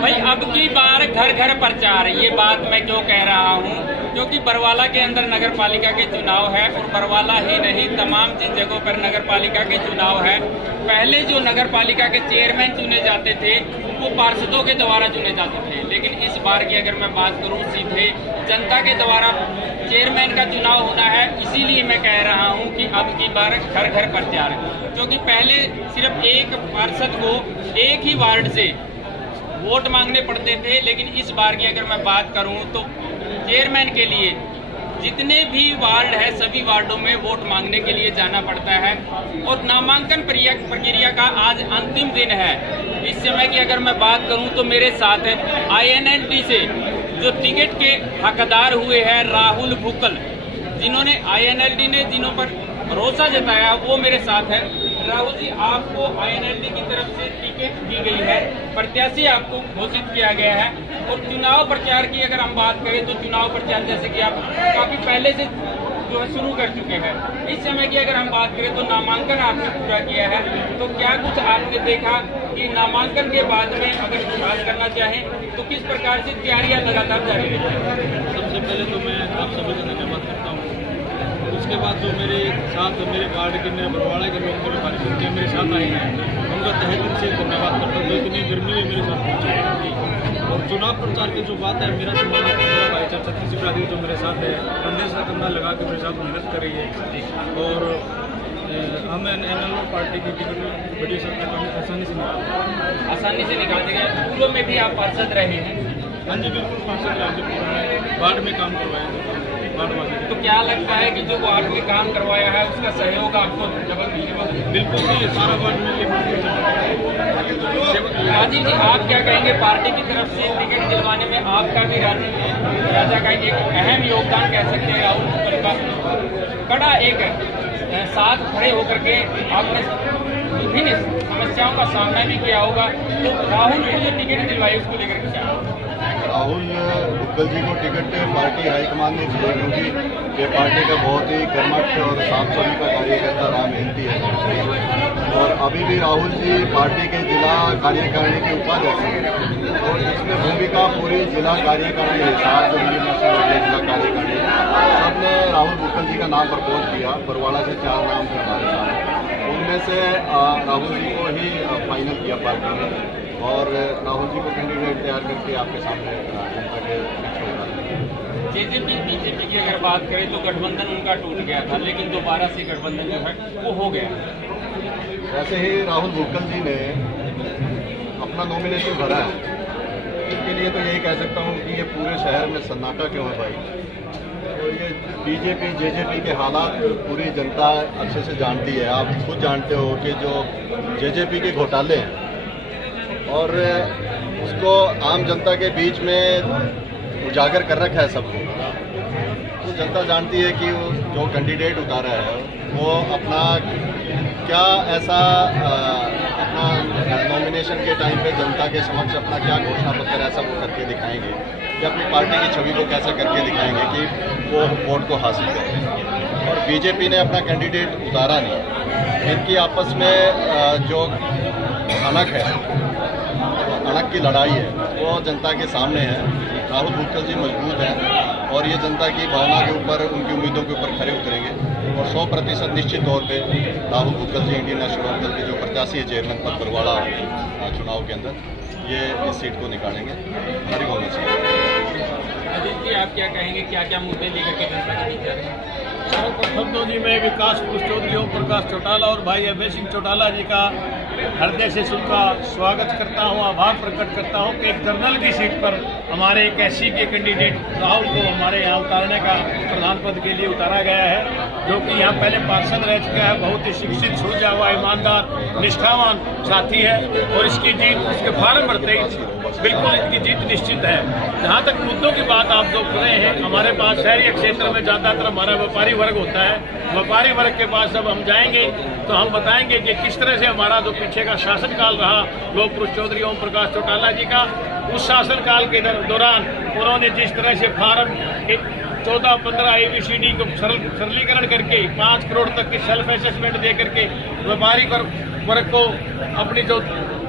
भाई अब की बार घर घर प्रचार, ये बात मैं क्यों कह रहा हूँ, क्योंकि बरवाला के अंदर नगर पालिका के चुनाव है और बरवाला ही नहीं तमाम जिन जगहों पर नगर पालिका के चुनाव है। पहले जो नगर पालिका के चेयरमैन चुने जाते थे वो पार्षदों के द्वारा चुने जाते थे, लेकिन इस बार की अगर मैं बात करूँ सीधे जनता के द्वारा चेयरमैन का चुनाव होना है। इसीलिए मैं कह रहा हूँ कि अब की बार घर घर प्रचार, क्योंकि पहले सिर्फ एक पार्षद को एक ही वार्ड से वोट मांगने पड़ते थे, लेकिन इस बार की अगर मैं बात करूं तो चेयरमैन के लिए जितने भी वार्ड है सभी वार्डों में वोट मांगने के लिए जाना पड़ता है और नामांकन प्रक्रिया का आज अंतिम दिन है। इस समय की अगर मैं बात करूं तो मेरे साथ INLD से जो टिकट के हकदार हुए हैं राहुल भुक्कल, जिन्होंने INLD ने जिन्हों पर भरोसा जताया वो मेरे साथ है। राहुल जी, आपको INLD की तरफ से टिकट दी गई है, प्रत्याशी आपको घोषित किया गया है और चुनाव प्रचार की अगर हम बात करें तो चुनाव प्रचार जैसे कि आप काफी पहले से जो है शुरू कर चुके हैं। इस समय की अगर हम बात करें तो नामांकन आपने पूरा किया है, तो क्या कुछ आपने देखा कि नामांकन के बाद में अगर बात करना चाहें तो किस प्रकार से तैयारियां लगातार जारी रहेंगी? सबसे पहले तो मैं आप सभी का धन्यवाद करता हूँ। उसके बाद जो मेरे साथ मेरे वार्ड के मेरे बरवाड़ा के लोग मेरे पार्षद के मेरे साथ आए हैं उनका तहे दिल से धन्यवाद करता हूँ। इतनी गर्मी में मेरे साथ पहुँचे हैं। और चुनाव प्रचार की जो बात है, मेरा भाईचारा छत्तीस अपराधी जो मेरे साथ है कंधे से कंधा लगा के मेरे साथ मेहनत कर रही है और हम NLO पार्टी की टिकट बड़ी आसानी से निकाल देंगे। पूर्व में भी आप पार्षद रहे हैं? हाँ जी बिल्कुल, पार्षद राज्य वार्ड में काम करवाया तो क्या लगता है कि जो वार्ड में काम करवाया है उसका सहयोग आपको डबल मिलने वाला है? बिल्कुल नहीं, सारा वार्ड में राजीव जी, आप क्या कहेंगे? पार्टी की तरफ से टिकट दिलवाने में आपका भी राजा का एक अहम योगदान कह सकते हैं। राहुल भुक्कल का कड़ा एक साथ खड़े होकर के आपने विभिन्न समस्याओं का सामना भी किया होगा, तो राहुल को जो टिकट दिलवाई उसको लेकर क्या? राहुल भुक्कल जी को टिकट पार्टी हाईकमान ने दिया, क्योंकि ये पार्टी का बहुत ही कर्मठ और साफ सफाई का कार्यकर्ता रहा, मेहनती है। और अभी भी राहुल जी पार्टी के जिला कार्यकारिणी के उपाध्यक्ष हैं और इसमें भूमिका पूरी जिला कार्यकारिणी है, सात जो जिला कार्यकारिणी सबने राहुल भुक्कल जी का नाम प्रपोज किया। बरवाड़ा से 4 नाम थे हमारे सामने, उनमें से राहुल जी को ही फाइनल किया पार्टी ने और राहुल जी को कैंडिडेट तैयार करके आपके सामने जनता के JJP BJP की अगर बात करें तो गठबंधन उनका टूट गया था, लेकिन दोबारा से गठबंधन जो है वो हो गया। वैसे ही राहुल भुक्कल जी ने अपना नॉमिनेशन भरा है, इसके लिए तो यही कह सकता हूँ कि ये पूरे शहर में सन्नाटा क्यों है भाई। तो ये BJP JJP के हालात पूरी जनता अच्छे से जानती है। आप खुद जानते हो कि जो JJP के घोटाले हैं और उसको आम जनता के बीच में उजागर कर रखा है सबको, तो जनता जानती है कि जो कैंडिडेट उतारा है वो अपना क्या ऐसा अपना नॉमिनेशन के टाइम पे जनता के समक्ष अपना क्या घोषणा पत्र ऐसा वो करके दिखाएंगे कि अपनी पार्टी की छवि को कैसे करके दिखाएंगे कि वो वोट को हासिल करें। और BJP ने अपना कैंडिडेट उतारा नहीं। इनकी आपस में जो अणक है, अणक की लड़ाई है, वो जनता के सामने है। राहुल भुक्कल जी मजबूत हैं और ये जनता की भावना के ऊपर, उनकी उम्मीदों के ऊपर खरे उतरेंगे और 100% निश्चित तौर पे राहुल भुक्कल जी इंडियन नेशनल दल के जो प्रत्याशी है चेयरमैन पद बरवाड़ा चुनाव के अंदर, ये इस सीट को निकालेंगे हमारी बहुमत से। अजीत जी, आप क्या कहेंगे, क्या क्या मुद्दे लेकर के जनता के बीच जा रहे हैं? सर्वप्रथम तो जी मैं विकास पुरुष चौधरी ओम प्रकाश चौटाला और भाई अभय सिंह चौटाला जी का हृदय से उनका स्वागत करता हूं, आभार प्रकट करता हूं कि एक कर्नल की सीट पर हमारे एक SC के कैंडिडेट राहुल को हमारे यहाँ उतारने का प्रधान पद के लिए उतारा गया है, जो कि यहाँ पहले पार्षद रह चुका है। बहुत ही शिक्षित, सुलझा हुआ, ईमानदार, निष्ठावान साथी है और इसकी जीत, इसके फार्म भरते ही बिल्कुल इनकी जीत निश्चित है। जहाँ तक मुद्दों की बात आप जो कर रहे हैं, हमारे पास शहरी क्षेत्र में ज़्यादातर हमारा व्यापारी वर्ग होता है। व्यापारी वर्ग के पास जब हम जाएंगे तो हम बताएंगे कि किस तरह से हमारा जो पीछे का शासनकाल रहा लोक पुरुष चौधरी ओम प्रकाश चौटाला जी का, उस शासनकाल के दौरान उन्होंने जिस तरह से फार्म 14-15 ABCD को सरलीकरण करके 5 करोड़ तक की सेल्फ असेसमेंट दे करके व्यापारी वर्ग को अपनी जो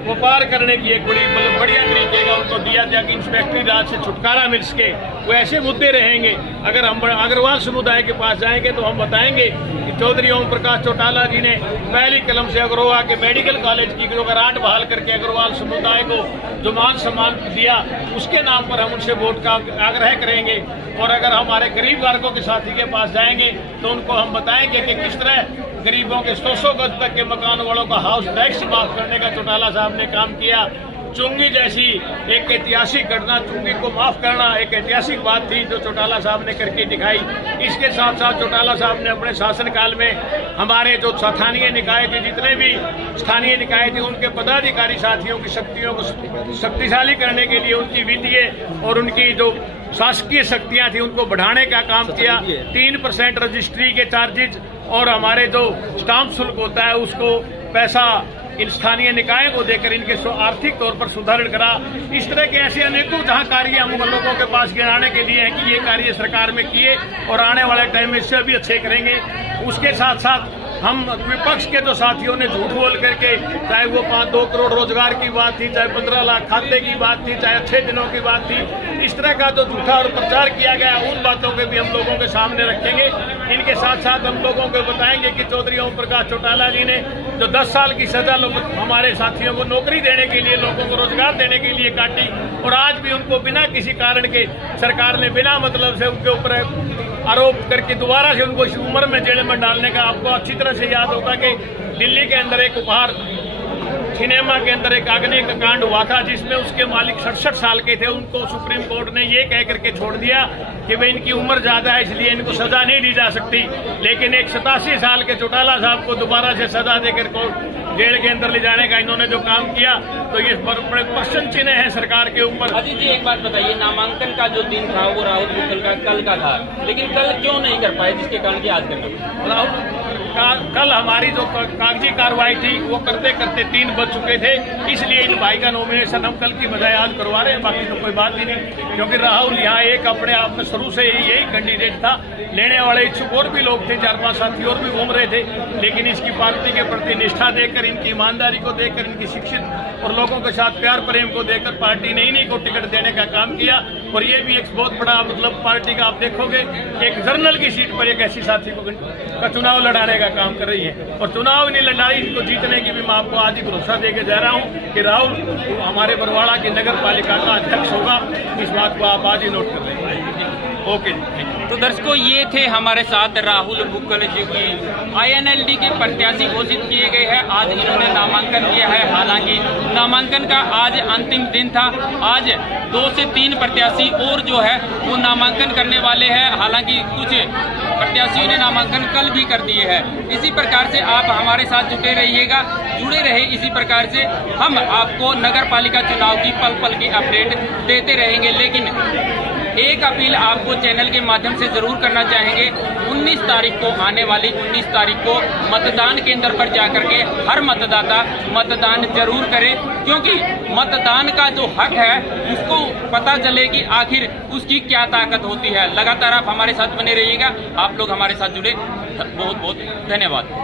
व्यापार करने की एक बढ़िया तरीके का उनको दिया था कि इंस्पेक्टरी राज से छुटकारा मिल सके, वो ऐसे मुद्दे रहेंगे। अगर हम अग्रवाल समुदाय के पास जाएंगे तो हम बताएंगे कि चौधरी ओम प्रकाश चौटाला जी ने पहली कलम से अग्रवाल के मेडिकल कॉलेज की जो ग्रांट बहाल करके अग्रवाल समुदाय को जो मान सम्मान दिया, उसके नाम पर हम उनसे वोट का आग्रह करेंगे। और अगर हमारे गरीब वर्गों के साथी के पास जाएंगे तो उनको हम बताएंगे कि किस तरह गरीबों के 100 गज तक के मकान वालों का हाउस टैक्स माफ करने का चौटाला साहब ने काम किया। चुंगी जैसी एक ऐतिहासिक घटना, चुंगी को माफ करना एक ऐतिहासिक बात थी जो चौटाला साहब ने करके दिखाई। इसके साथ साथ चौटाला साहब ने अपने शासनकाल में हमारे जो स्थानीय निकाय के जितने भी स्थानीय निकाय थे उनके पदाधिकारी साथियों की शक्तियों को शक्तिशाली करने के लिए उनकी वित्तीय और उनकी जो शासकीय शक्तियां थी उनको बढ़ाने का काम किया। 3% रजिस्ट्री के चार्जेज और हमारे जो स्टाम्प शुल्क होता है उसको पैसा इन स्थानीय निकाय को देकर इनके आर्थिक तौर पर सुधार करा। इस तरह के ऐसे अनेकों जहां कार्य हम लोगों के पास गिनाने के लिए हैं कि ये कार्य सरकार में किए और आने वाले टाइम में इससे भी अच्छे करेंगे। उसके साथ साथ हम विपक्ष के जो साथियों ने झूठ बोल करके, चाहे वो 2 करोड़ रोजगार की बात थी, चाहे 15 लाख खाते की बात थी, चाहे अच्छे दिनों की बात थी, इस तरह का जो झूठा और प्रचार किया गया उन बातों के भी हम लोगों के सामने रखेंगे। इनके साथ साथ हम लोगों को बताएंगे कि चौधरी ओम प्रकाश चौटाला जी ने जो 10 साल की सजा हमारे साथियों को नौकरी देने के लिए, लोगों को रोजगार देने के लिए काटी और आज भी उनको बिना किसी कारण के सरकार ने बिना मतलब से उनके ऊपर आरोप करके दोबारा से उनको इस उम्र में जेल में डालने का। आपको अच्छी तरह से याद होगा कि दिल्ली के अंदर एक उपहार सिनेमा के अंदर एक आगने का कांड हुआ था जिसमें उसके मालिक 67 साल के थे। उनको सुप्रीम कोर्ट ने ये कह करके छोड़ दिया कि भाई इनकी उम्र ज्यादा है इसलिए इनको सजा नहीं दी जा सकती, लेकिन एक 87 साल के चौटाला साहब को दोबारा से सजा देकर जेल के अंदर ले जाने का इन्होंने जो काम किया तो ये बड़े प्रश्न चिन्ह है सरकार के ऊपर। अजीत जी एक बात बताइए, नामांकन का जो दिन था वो राहुल बुक्कल का कल का था, लेकिन कल क्यों नहीं कर पाए जिसके कारण की आज करना? कल हमारी जो कागजी कार्रवाई थी वो करते करते 3 बज चुके थे, इसलिए इन भाई का नॉमिनेशन हम कल की बजाय आज करवा रहे हैं। बाकी तो कोई बात ही नहीं, क्योंकि राहुल यहाँ एक अपने आप में शुरू से ही यही कैंडिडेट था। लेने वाले इच्छुक और भी लोग थे, 4-5 साथी और भी घूम रहे थे, लेकिन इसकी पार्टी के प्रति निष्ठा देखकर, इनकी ईमानदारी को देखकर, इनकी शिक्षित और लोगों के साथ प्यार प्रेम को देखकर पार्टी ने इन्हीं को टिकट देने का काम किया। और ये भी एक बहुत बड़ा मतलब पार्टी का आप देखोगे एक जर्नल की सीट पर एक ऐसी साथी का चुनाव लड़ाने का काम कर रही है और चुनाव नहीं लड़ाई, इनको जीतने की भी मैं आपको आज ही भरोसा देके जा रहा हूँ कि राहुल हमारे बरवाड़ा की नगर पालिका का अध्यक्ष होगा। इस बात को आप आज ही नोट कर लें। ओके जी। तो दर्शकों ये थे हमारे साथ राहुल बुक्कल जो कि INLD के प्रत्याशी घोषित किए गए हैं। आज इन्होंने नामांकन किया है, हालांकि नामांकन का आज अंतिम दिन था। आज 2 से 3 प्रत्याशी और जो है वो नामांकन करने वाले हैं, हालांकि कुछ प्रत्याशियों ने नामांकन कल भी कर दिए हैं। इसी प्रकार से आप हमारे साथ जुड़े रहिएगा, जुड़े रहे इसी प्रकार से हम आपको नगर पालिका चुनाव की पल पल की अपडेट देते रहेंगे। लेकिन एक अपील आपको चैनल के माध्यम से जरूर करना चाहेंगे, 19 तारीख को आने वाली 19 तारीख को मतदान केंद्र पर जाकर के हर मतदाता मतदान जरूर करे, क्योंकि मतदान का जो हक है उसको पता चले कि आखिर उसकी क्या ताकत होती है। लगातार आप हमारे साथ बने रहिएगा। आप लोग हमारे साथ जुड़े, बहुत बहुत धन्यवाद।